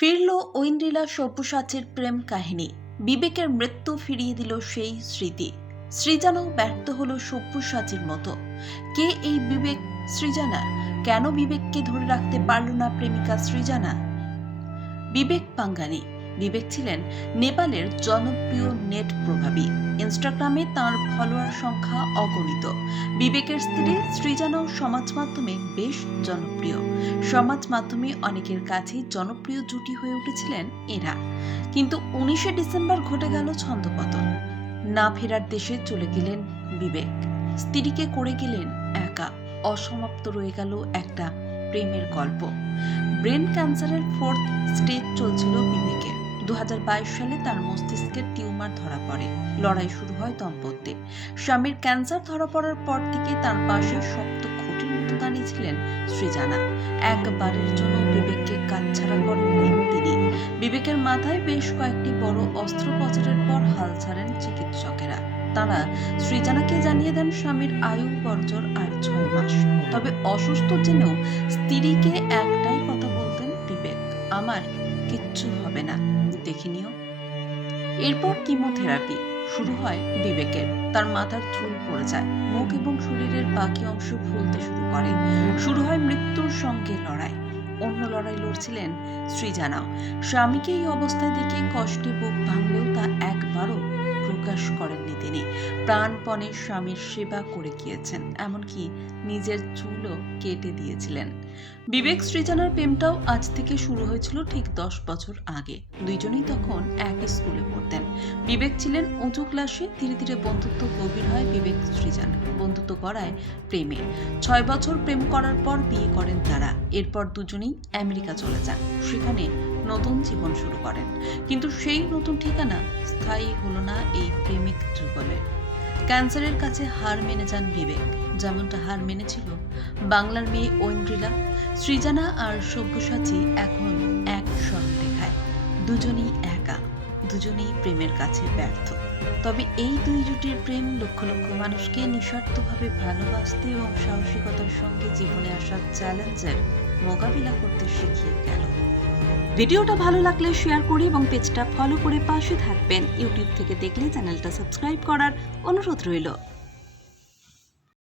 ফিরল ঐন্দ্রিলা সব্যসাচীর প্রেম কাহিনী। বিবেকের মৃত্যু ফিরিয়ে দিল সেই স্মৃতি। সৃজানও ব্যর্থ হল সব্যসাচীর মতো। কে এই বিবেক সৃজানা? কেন বিবেককে ধরে রাখতে পারল না প্রেমিকা সৃজানা? বিবেক পাঙ্গানি বিবেক ছিলেন নেপালের জনপ্রিয় নেট প্রভাবী। ইনস্টাগ্রামে তার ফলোয়ার সংখ্যা অগণিত। বিবেকের স্ত্রী সৃজানাও সমাজ মাধ্যমে বেশ জনপ্রিয়। সমাজ মাধ্যমে অনেকের কাছেই জনপ্রিয় জুটি হয়ে উঠেছিলেন এরা। কিন্তু উনিশে ডিসেম্বর ঘটে গেল ছন্দপতন। না ফেরার দেশে চলে গেলেন বিবেক। স্ত্রীকে করে গেলেন একা। অসমাপ্ত রয়ে গেল একটা প্রেমের গল্প। ব্রেন ক্যান্সারের ফোর্থ স্টেজ চলছিল বিবেকের দু হাজার বাইশ সালে তার মস্তিষ্কের টিউমার ধরা পড়ে। লড়াই শুরু হয় দম্পতির। স্বামীর ক্যান্সার ধরা পড়ার পর থেকে তার পাশে শক্ত খুঁটির মতো দাঁড়িয়েছিলেন সৃজানা। একবারের জন্য বিবেককে কাছছাড়া করেননি তিনি। বিবেকের মাথায় বেশ কয়েকটি বড় অস্ত্রোপচারের পর হাল ছাড়েন চিকিৎসকেরা। তারা সৃজানাকে জানিয়ে দেন স্বামীর আয়ু বর্জর আর ছয় মাস। তবে অসুস্থ জেনেও স্ত্রীকে একটাই কথা বলতেন বিবেক, আমার কিচ্ছু হবে না। দেখে নিও। এরপর কিমোথেরাপি শুরু হয় বিবেকের। তার মাথার চুল পড়ে যায়। মুখ এবং শরীরের বাকি অংশ ফুলতে শুরু করে। শুরু হয় মৃত্যুর সঙ্গে লড়াই। অন্য লড়াই লড়ছিলেন সৃজানাও স্বামীকে এই অবস্থায় দেখে কষ্টে বুক ভাঙলেও তা একবারও প্রকাশ করেননি তিনি। প্রাণপণে স্বামীর সেবা করে গিয়েছেন। এমনকি নিজের চুলও কেটে দিয়েছিলেন। বিবেক সৃজনার প্রেমটাও আজ থেকে শুরু হয়েছিল ঠিক দশ বছর আগে। দুইজনেই তখন একই স্কুলে পড়তেন। বিবেক ছিলেন উঁচু ক্লাসে, ধীরে ধীরে বন্ধুত্ব গভীর হয় বিবেক সৃজন বন্ধুত্ব করায় প্রেমে। ছয় বছর প্রেম করার পর বিয়ে করেন তারা। এরপর দুজনেই আমেরিকা চলে যান। সেখানে নতুন জীবন শুরু করেন। কিন্তু সেই নতুন ঠিকানা স্থায়ী হলো না এই প্রেমিক যুগলে। ক্যান্সারের কাছে হার মেনে যান বিবেক। যেমনটা হার মেনেছিল বাংলার মেয়ে ঐন্দ্রিলা, সৃজানা আর সব্যসাচী এখন এক স্বর্ণরেখায় দুজনেই একা, দুজনেই প্রেমের কাছে ব্যর্থ। তবে এই দুই জুটির প্রেম লক্ষ লক্ষ মানুষকে নিঃস্বার্থভাবে ভালোবাসতে এবং সাহসিকতার সঙ্গে জীবনে আসা চ্যালেঞ্জের মোকাবিলা করতে শিখিয়ে গেল। ভিডিওটা ভালো লাগলে শেয়ার করে এবং পেজটা ফলো করে পাশে থাকবেন। ইউটিউব থেকে দেখলে চ্যানেলটা সাবস্ক্রাইব করার অনুরোধ রইল।